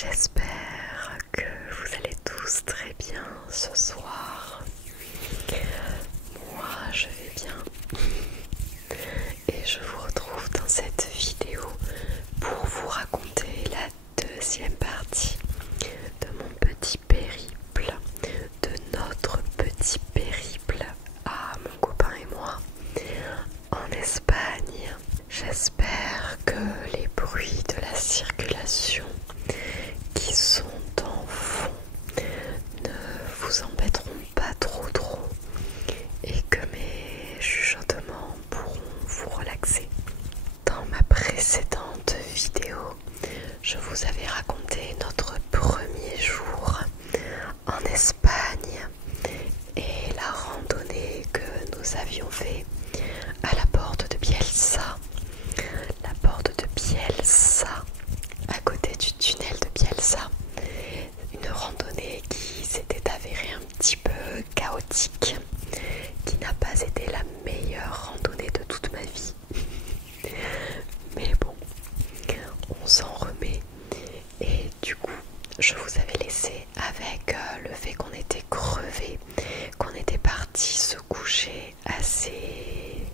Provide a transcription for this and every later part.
J'espère que vous allez tous très bien ce soir. Moi, je vais bien. Et je vous retrouve dans cette vidéo pour vous raconter la deuxième partie de mon petit périple, de notre petit périple à mon copain et moi en Espagne. J'espère que les bruits de la circulation qui sont en fond ne vous embêteront pas trop et que mes chuchotements pourront vous relaxer. Dans ma précédente vidéo, je vous avais raconté notre premier jour en Espagne et la randonnée que nous avions fait à la porte de Bielsa. La porte de Bielsa, à côté du tunnel de Bielsa. Une randonnée qui s'était avérée un petit peu chaotique, qui n'a pas été la meilleure randonnée de toute ma vie. Mais bon, on s'en remet. Et du coup, je vous avais laissé avec le fait qu'on était crevés, qu'on était parti se coucher assez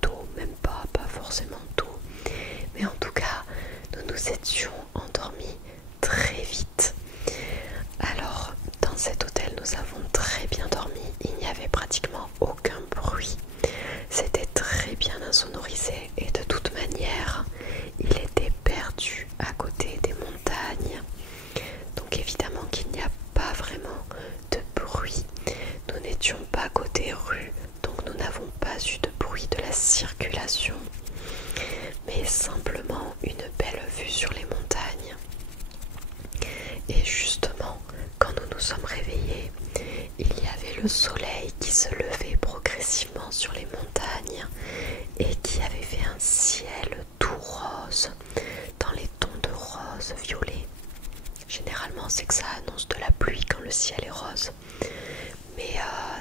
tôt, même pas forcément tôt, mais en tout cas nous nous étions endormis très vite. Alors dans cet hôtel nous avons très bien dormi, il n'y avait pratiquement aucun bruit, c'était très bien insonorisé et de toute manière il était perdu à côté des montagnes, donc évidemment qu'il n'y a pas vraiment de bruit. Nous n'étions pas côté rue, donc nous n'avons pas eu de bruit de la circulation, mais simplement une belle vue sur les montagnes. Et justement, quand nous nous sommes réveillés, il y avait le soleil qui se levait progressivement sur les montagnes et qui avait fait un ciel tout rose, dans les tons de rose violet. Généralement, c'est que ça annonce de la pluie quand le ciel est rose. Mais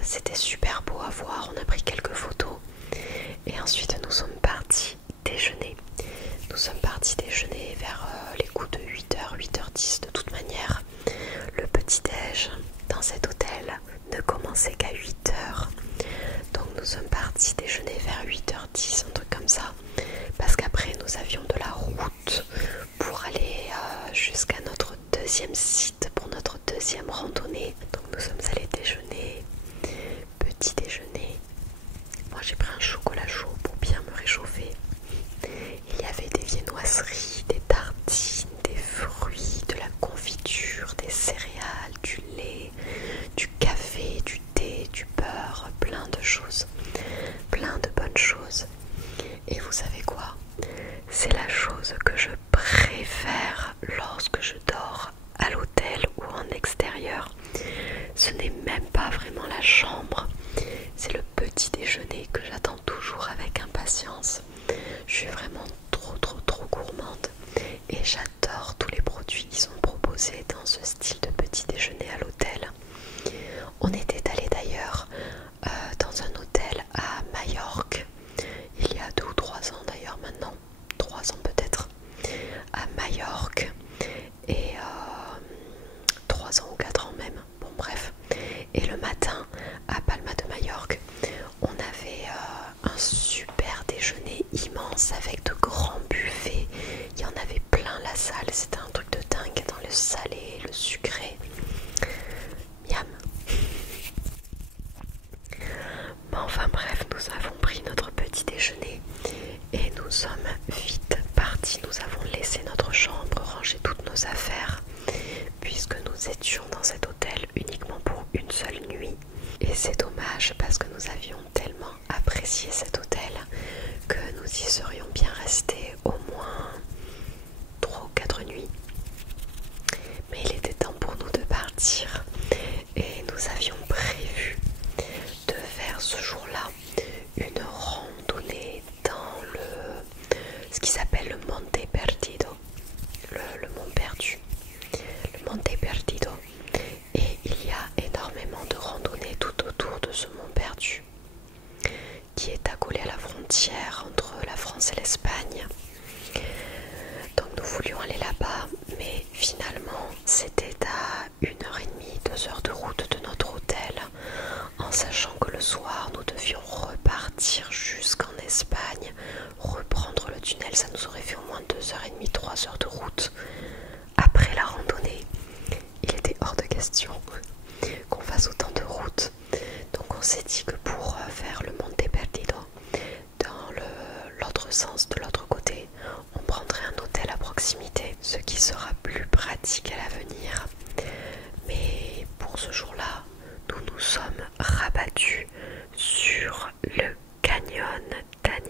c'était super beau à voir, on a pris quelques photos et ensuite nous sommes partis déjeuner. Nous sommes partis déjeuner vers les coups de 8h, 8h10 de toute manière. Le petit-déj dans cet hôtel ne commençait qu'à 8h. Donc nous sommes partis déjeuner vers 8h10, un truc comme ça. Parce qu'après nous avions de la route pour aller jusqu'à notre deuxième site, pour notre deuxième randonnée. Donc nous sommes allés déjeuner, petit déjeuner. Moi j'ai pris un chocolat chaud pour bien me réchauffer. Il y avait des viennoiseries, des tartines, des fruits, de la confiture, des céréales, du lait, du café, du thé, du beurre, plein de choses, plein de bonnes choses. Et vous savez quoi? C'est la chose que je préfère lorsque je dors à l'hôtel ou en extérieur. Ce n'est même pas vraiment la chambre, c'est le petit déjeuner que j'attends toujours avec impatience. Je suis vraiment trop gourmande et j'adore tous les produits qui sont proposés dans ce style de petit déjeuner à l'hôtel. On était allé d'ailleurs dans un hôtel à Majorque, il y a 2 ou 3 ans d'ailleurs maintenant, 3 ans peut-être, à Majorque, et 3 ans ou 4 ans même, bon bref. Et le matin à Palma de Majorque, on avait un super déjeuner immense avec de grands buffets. Il y en avait plein la salle, c'était un truc de dingue, dans le salé, le sucré. Miam. Mais enfin bref, nous avons pris notre petit déjeuner et nous sommes vite partis. Nous avons laissé notre chambre, rangé toutes nos affaires, puisque nous étions dans cet hôtel uniquement pour une seule nuit. Et c'est dommage parce que nous avions tellement apprécié cet hôtel que nous y serions bien restés au moins 3 ou 4 nuits. Mais il était temps pour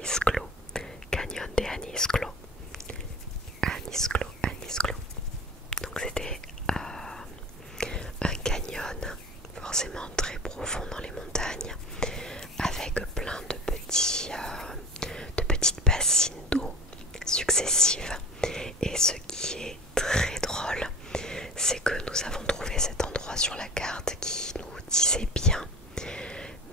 Anisclo, Canyon de Anisclo, Anisclo. Donc c'était un canyon forcément très profond dans les montagnes, avec plein de petites bassines d'eau successives. Et ce qui est très drôle, c'est que nous avons trouvé cet endroit sur la carte qui nous disait bien,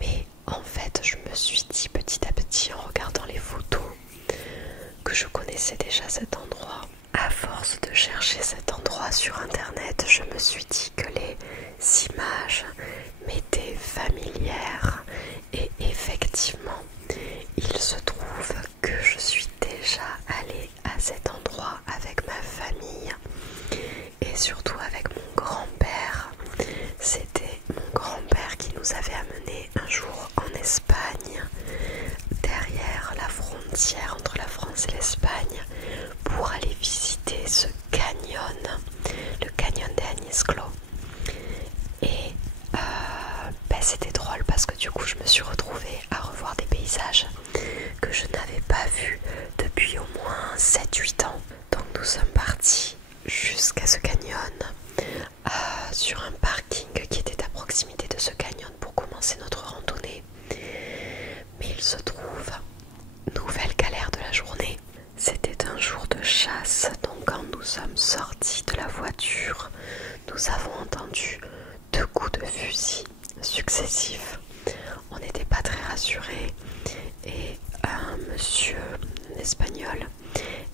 mais en fait je me suis dit petit à petit en regardant les photos que je connaissais déjà cet endroit. À force de chercher cet endroit sur internet, je me suis dit que les images m'étaient familières, et effectivement il se trouve que je suis déjà allée à cet endroit avec ma famille et surtout avec mon grand-père. C'était mon grand-père qui nous avait amenés un jour en Espagne, derrière la frontière entre la France et l'Espagne, pour aller visiter ce canyon, le canyon d'Anisclo. Et c'était drôle parce que du coup je me suis retrouvée à revoir des paysages que je n'avais pas vus depuis au moins 7-8 ans. Donc nous sommes partis jusqu'à ce canyon, sur un parking qui était à proximité de ce canyon pour commencer notre randonnée. Mais il se trouve, nouvelle galère de la journée, c'était un jour de chasse, donc quand nous sommes sortis de la voiture, nous avons entendu 2 coups de fusil successifs. On n'était pas très rassurés et un monsieur espagnol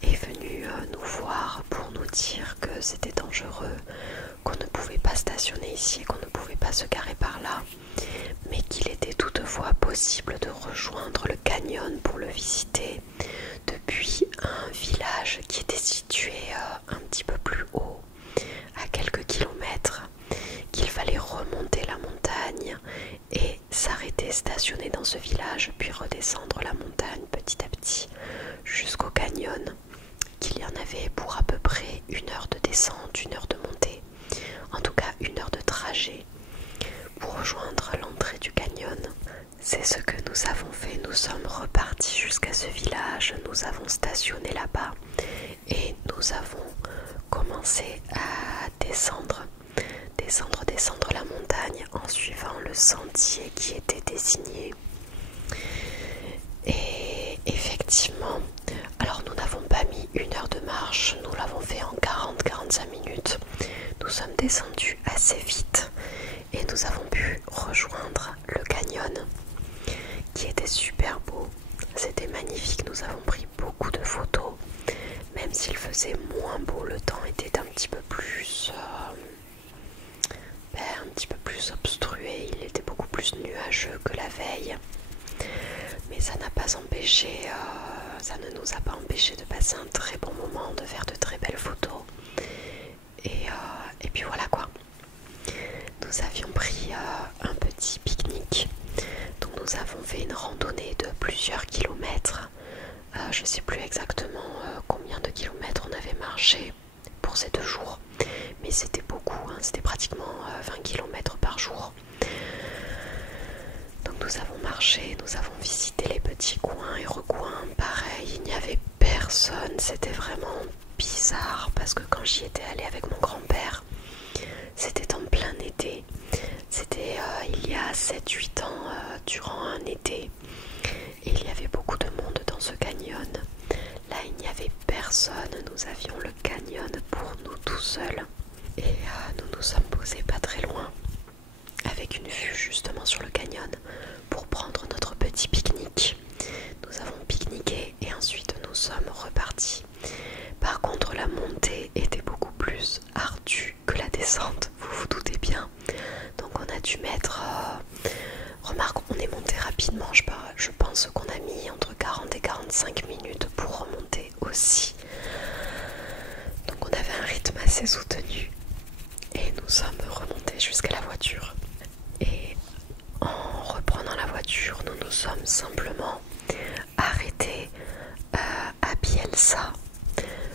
est venu nous voir pour nous dire que c'était dangereux, qu'on ne pouvait pas stationner ici et qu'on ne pouvait pas se garer par là, mais qu'il était toutefois possible de rejoindre le canyon pour le visiter depuis un village qui était situé un petit peu plus haut, à quelques kilomètres, qu'il fallait remonter la montagne et s'arrêter, stationner dans ce village, puis redescendre la montagne petit à petit jusqu'au canyon, qu'il y en avait pour à peu près 1 heure de descente, 1 heure de montée, en tout cas 1 heure de trajet pour rejoindre l'entrée du canyon. C'est ce que nous avons fait, nous sommes repartis jusqu'à ce village, nous avons stationné là-bas et nous avons commencé à descendre la montagne en suivant le sentier qui était désigné. Et effectivement, alors nous n'avons pas mis 1 heure de marche, nous l'avons fait en 40-45 minutes. Nous sommes descendus assez vite et nous avons pu rejoindre le canyon qui était super beau. C'était magnifique, nous avons pris beaucoup de photos, même s'il faisait moins beau, le temps était un petit peu plus obstrué, il était beaucoup plus nuageux que la veille, mais ça n'a pas empêché, ça ne nous a pas empêché de passer un très bon moment, de faire de très belles photos, et puis voilà quoi. Nous avions pris un petit pique-nique, donc nous avons fait une randonnée de plusieurs kilomètres. Je ne sais plus exactement combien de kilomètres on avait marché pour ces 2 jours, mais c'était beaucoup, hein, c'était pratiquement 20 km par jour. Donc nous avons marché, nous avons visité les petits coins et recoins, pareil, il n'y avait personne, c'était vraiment bizarre parce que quand j'y étais allée avec mon grand-père, c'était en plein été, c'était il y a 7-8 ans, durant un été, et il y avait beaucoup de monde dans ce canyon. Là il n'y avait personne, nous avions le canyon pour nous tout seuls, et nous nous sommes posés pas très loin, avec une vue justement sur le canyon, pour prendre notre petit pique-nique. Nous avons pique-niqué et ensuite nous sommes repartis. Par contre la montée était beaucoup plus ardue que la descente, vous vous doutez bien. Donc on a dû mettre... Remarque, on est monté rapidement, je pense qu'on a mis entre 40 et 45 minutes pour remonter aussi. Donc on avait un rythme assez soutenu et nous sommes remontés jusqu'à la voiture. Et en reprenant la voiture, nous nous sommes simplement arrêtés à Bielsa,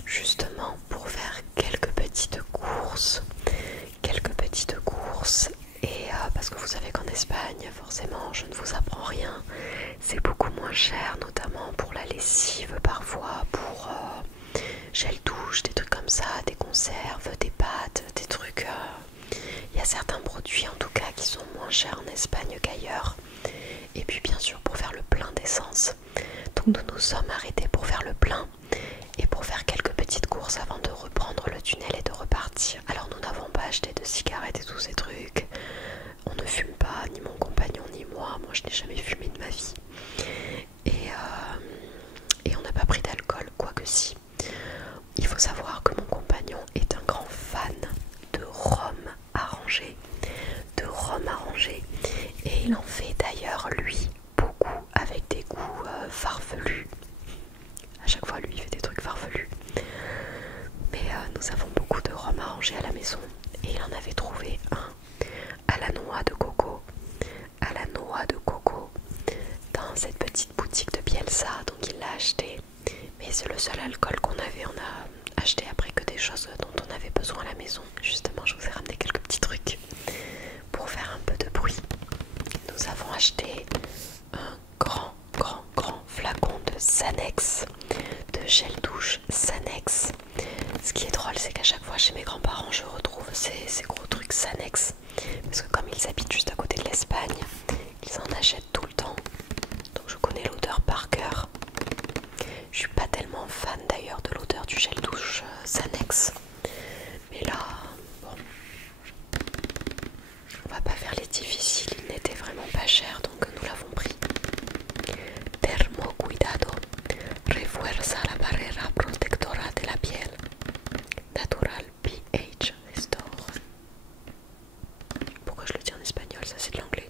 justement pour faire quelques petites courses. Et parce que vous savez qu'en Espagne, forcément, je ne vous apprends rien, c'est beaucoup moins cher, notamment pour la lessive parfois, pour gel douche, des trucs comme ça, des conserves, des pâtes, des trucs. Il y a certains produits en tout cas qui sont moins chers en Espagne qu'ailleurs. Et puis bien sûr pour faire le plein d'essence. Donc nous nous sommes arrêtés pour faire le plein et pour faire quelques petites courses avant de reprendre le tunnel et de repartir. Alors nous n'avons pas acheté de cigarettes et tous ces trucs. On ne fume pas, ni mon compagnon ni moi. Moi je n'ai jamais fumé de ma vie. Et on n'a pas pris d'alcool, quoique si. Il faut savoir que mon compagnon est un grand fan de rhum arrangé. Et il en fait d'ailleurs lui beaucoup avec des goûts farfelus. À chaque fois lui il fait des trucs farfelus. Mais nous avons beaucoup de rhum arrangé à la maison. Et il en avait trouvé un à la noix de coco. Dans cette petite boutique de Bielsa, donc il l'a acheté. Mais c'est le seul alcool qu'on avait. On a acheté après que des choses dont on avait besoin à la maison. Justement, je vous ai ramené quelques petits trucs pour faire un peu de bruit. Nous avons acheté un grand flacon de Sanex, de gel douche Sanex. Ce qui est drôle, c'est qu'à chaque fois chez mes grands-parents, je retrouve ces gros trucs Sanex. Parce que comme ils habitent juste à côté de l'Espagne, ils en achètent tout le temps. Donc je connais l'odeur par cœur. Je suis pas tellement fan d'ailleurs de l'odeur du gel douche Sanex. Mais là, bon, on va pas faire les difficiles, il n'était vraiment pas cher donc nous l'avons pris. Termo Cuidado refuerza la barrera protectora de la piel. Natural pH Restore. Pourquoi je le dis en espagnol? Ça c'est de l'anglais.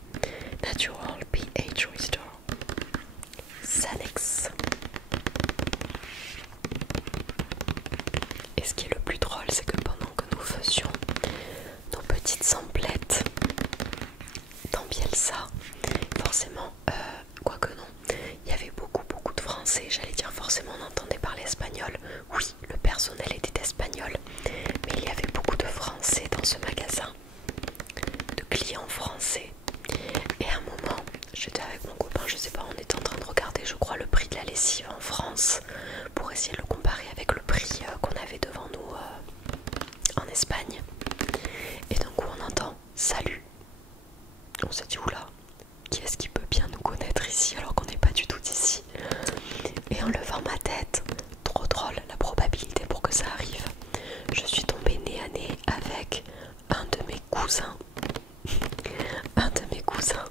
Natural pH Restore. Sanex. Et ce qui est le plus drôle, c'est que pendant que nous faisions nos petites samplettes dans Bielsa, forcément, quoique non, il y avait beaucoup de français. J'allais dire forcément on entendait parler espagnol. Oui, le personnel était espagnol, mais il y avait beaucoup de français dans ce magasin, de clients français. Et à un moment, j'étais avec mon copain, je sais pas, on était en train de regarder, je crois, le prix de la lessive en France pour essayer de le comparer avec le prix qu'on avait devant nous en Espagne. Et d'un coup on entend salut. On s'est dit oula, qui est-ce qui peut bien nous connaître ici alors qu'on n'est pas du tout d'ici? Et en levant ma tête, trop drôle la probabilité pour que ça arrive, je suis tombée nez à nez avec un de mes cousins. Un de mes cousins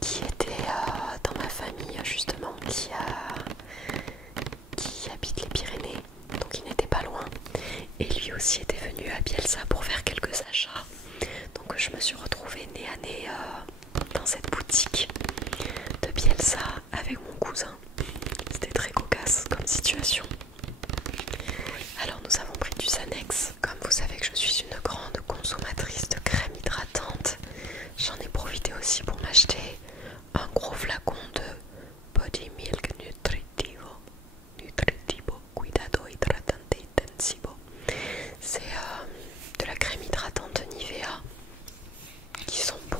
qui était dans ma famille justement, qui habite les Pyrénées, donc il n'était pas loin. Et lui aussi était venu à Bielsa pour faire quelques achats. Donc je me suis retrouvée nez à nez dans cette boutique de Bielsa avec mon cousin. C'était très cocasse comme situation. Alors nous avons pris du Sanex. Comme vous savez que je suis une grande consommatrice de crème hydratante, j'en ai profité aussi pour m'acheter un gros flacon de Body Milk Nutritivo Cuidado Hidratante Intensivo. C'est de la crème hydratante Nivea qui sont bons.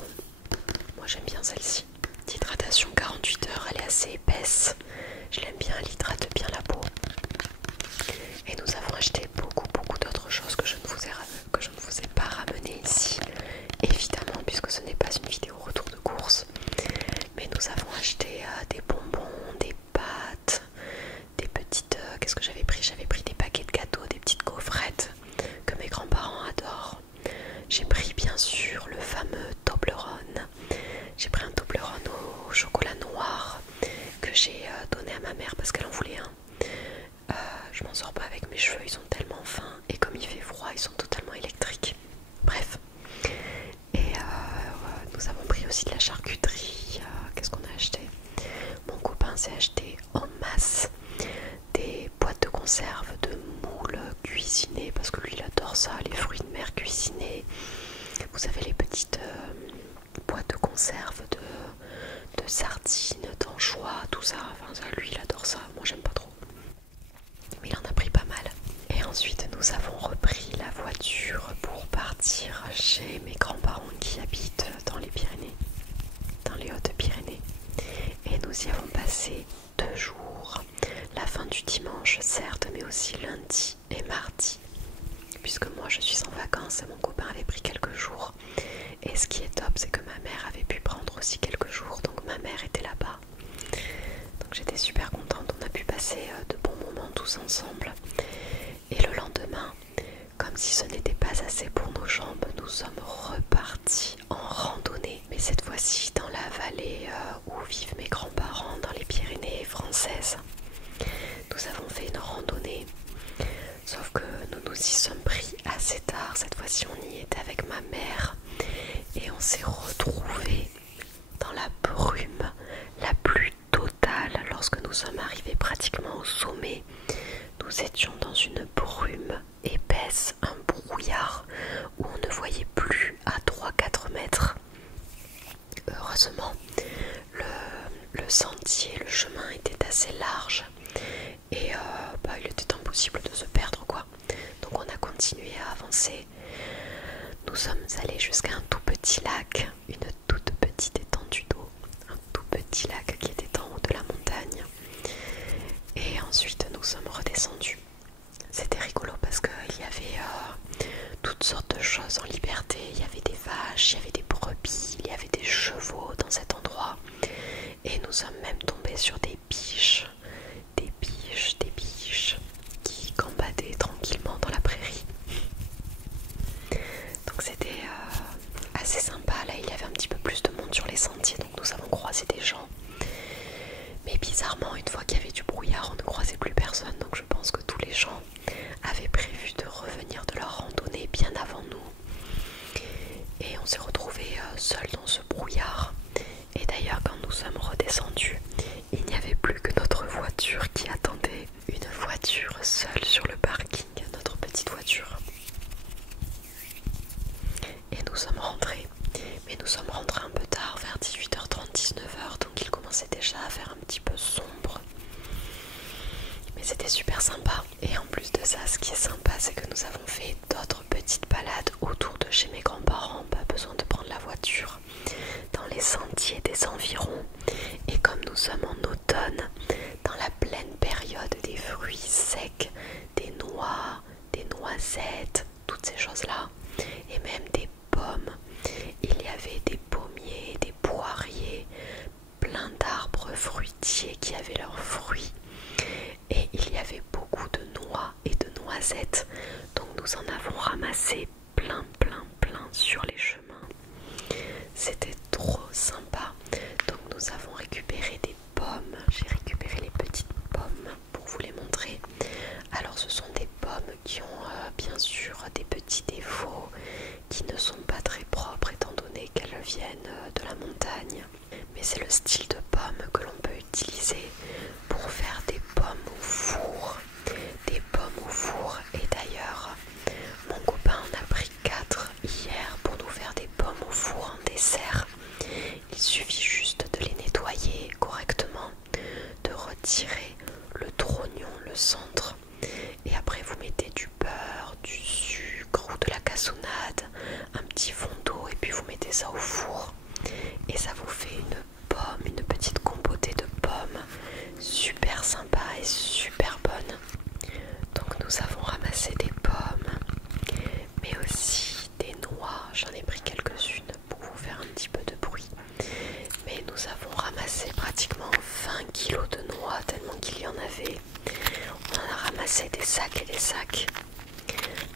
Moi j'aime bien celle-ci. D'hydratation 48 heures, elle est assez épaisse. Je l'aime bien, elle hydrate bien la peau. Et nous avons acheté beaucoup d'autres choses que je ne vous ai pas ramené ici, évidemment, puisque ce n'est pas une vidéo retour de course. Mais nous avons acheté des bonbons, des pâtes, des petites... qu'est-ce que j'avais pris? J'avais pris des paquets de gâteaux, des petites gaufrettes que mes grands-parents adorent. J'ai pris bien sûr le fameux Toblerone. J'ai pris un Toblerone au chocolat noir que j'ai donné à ma mère parce qu'elle en voulait un. Je m'en sors pas avec mes cheveux, ils sont tellement fins et comme il fait froid, ils sont totalement électriques. Bref. Et nous avons pris aussi de la charcuterie. Qu'est-ce qu'on a acheté? Mon copain s'est acheté en masse des boîtes de conserve de moules cuisinées parce que lui il adore ça, les fruits de mer cuisinés. Vous savez les petites boîtes de conserve de sardines, d'anchois, tout ça. Enfin ça, lui il adore ça, moi j'aime pas trop. Mais il en a pris pas mal. Et ensuite nous avons repris la voiture pour partir chez mes grands-parents qui habitent dans les Pyrénées, dans les Hautes-Pyrénées. Et nous y avons passé 2 jours. randonnée aussi lundi et mardi, puisque moi je suis en vacances et mon copain avait pris quelques jours. Et ce qui est top, c'est que ma mère avait pu prendre aussi quelques jours, donc ma mère était là-bas. Donc j'étais super contente, on a pu passer de bons moments tous ensemble. Et le lendemain, comme si ce n'était pas assez pour nos jambes, nous sommes repartis en randonnée. Mais cette fois-ci dans la vallée où vivent mes grands-parents, dans les Pyrénées françaises. Nous avons fait une randonnée, sauf que nous nous y sommes pris assez tard. Cette fois-ci on y était avec ma mère et on s'est retrouvés dans la brume la plus totale. Lorsque nous sommes arrivés pratiquement au sommet, nous étions dans une brume épaisse, un brouillard où on ne voyait plus à 3-4 mètres. Heureusement, le sentier, le chemin était assez large et il était impossible de se perdre quoi. Donc on a continué à avancer. Nous sommes allés jusqu'à un tout petit lac, une toute petite étendue d'eau, un tout petit lac qui était en haut de la montagne. Et ensuite nous sommes redescendus. C'était rigolo parce qu'il y avait toutes sortes de choses en liberté. Il y avait des vaches, il y avait des brebis, il y avait des chevaux dans cet endroit. Et nous sommes même tombés sur des biches qui gambadaient tranquillement dans la prairie. Donc c'était assez sympa. Là il y avait un petit peu plus de monde sur les sentiers, donc nous avons croisé des gens. Mais bizarrement, une fois qu'il y avait du brouillard, on ne croisait plus personne. Donc je pense que tous les gens avaient prévu de revenir de leur randonnée bien avant nous. Et on s'est retrouvés seuls dans ce brouillard. Et d'ailleurs quand nous sommes redescendus, il n'y avait plus que notre voiture qui attendait. Une voiture seule sur le parking, notre petite voiture. Et nous sommes rentrés. Mais nous sommes rentrés un peu tard, vers 18h30, 19h. Donc il commençait déjà à faire un petit peu sombre. Mais c'était super sympa. Et en plus de ça, ce qui est sympa, c'est que nous avons fait d'autres petites balades autour de chez mes grands-parents. Pas besoin de prendre la voiture. Dans les sentiers des environs. Et comme nous sommes en automne, dans la pleine période des fruits secs, des noix, des noisettes, toutes ces choses-là, et même des pommes, il y avait des pommiers, des poiriers, plein d'arbres fruitiers qui avaient leurs fruits. Et il y avait beaucoup de noix et de noisettes, donc nous en avons ramassé plein sur les chemins. C'était trop sympa. Donc nous avons récupéré des pommes. J'ai récupéré les petites pommes pour vous les montrer. Alors ce sont des pommes qui ont bien sûr des petits défauts, qui ne sont pas très propres étant donné qu'elles viennent de la montagne. Mais c'est le style de pommes que l'on peut utiliser pour faire des pommes au four. Des pommes au four. Et d'ailleurs, mon copain en a pris 4 hier pour nous faire des pommes au four en dessert. Il suffit juste de les nettoyer correctement, de retirer le trognon, le centre, et après vous mettez du beurre, du sucre ou de la cassonade, un petit fond d'eau, et puis vous mettez ça au four et ça vous fait une pomme, une petite compotée de pommes super sympa et super bonne. Donc nous avons ramassé des pommes, mais aussi des noix. J'en ai pris quelques-unes pour vous faire un petit peu de bruit. Mais nous avons ramassé pratiquement 20 kilos de noix tellement qu'il y en avait. On en a ramassé des sacs et des sacs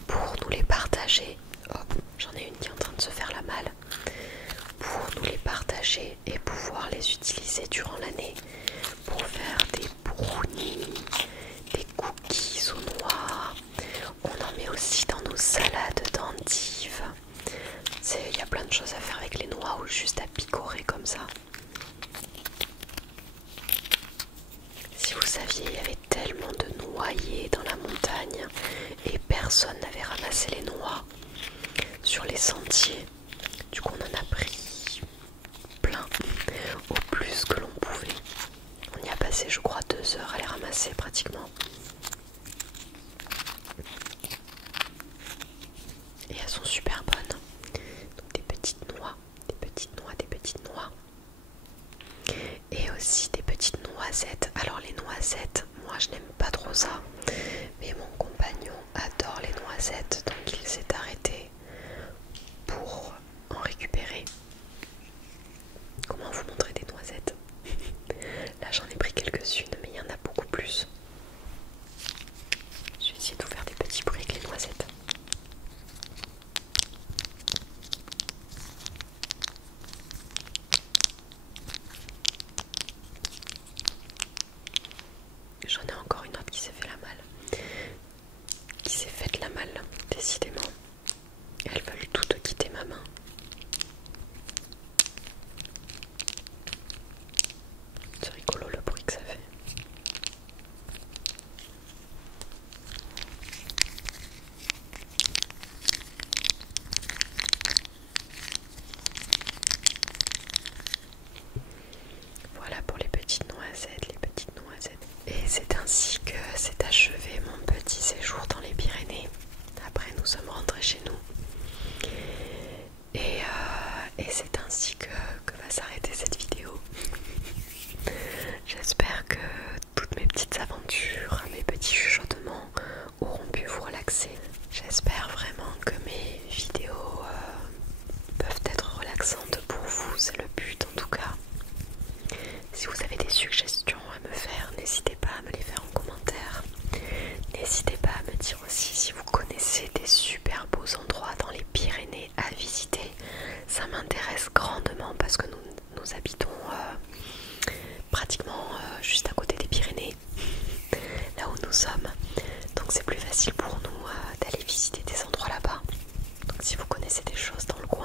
pour nous les partager. Oh, j'en ai une qui est en train de se faire la malle. Pour nous les partager et pouvoir les utiliser durant l'année pour faire des brownies, des cookies aux noix. On en met aussi dans nos salades d'endives. Il y a plein de choses à faire avec les noix ou juste à picorer comme ça. Si vous saviez, il y avait tellement de noyers dans la montagne et personne n'avait ramassé les noix sur les sentiers. Du coup on en a pris plein, au plus que l'on pouvait. On y a passé je crois 2 heures à les ramasser pratiquement. Et elles sont super bonnes. Donc des petites noix, des petites noix, des petites noix. Et aussi des petites noisettes. Alors les noisettes, moi je n'aime pas trop ça. Mais ainsi que s'est achevé mon petit séjour dans les Pyrénées. Après, nous sommes rentrés chez nous. Et c'est ainsi que va s'arrêter cette vidéo. J'espère que toutes mes petites aventures, mes petits chuchotements auront pu vous relaxer. J'espère vraiment que mes vidéos peuvent être relaxantes pour vous, c'est le but en tout cas. Si vous avez des suggestions à me faire, n'hésitez pas à me les faire en commentaire. N'hésitez pas à me dire aussi si vous connaissez des super beaux endroits dans les Pyrénées à visiter. Ça m'intéresse grandement parce que nous habitons pratiquement juste à côté des Pyrénées, là où nous sommes. Donc c'est plus facile pour nous d'aller visiter des endroits là-bas. Donc si vous connaissez des choses dans le coin,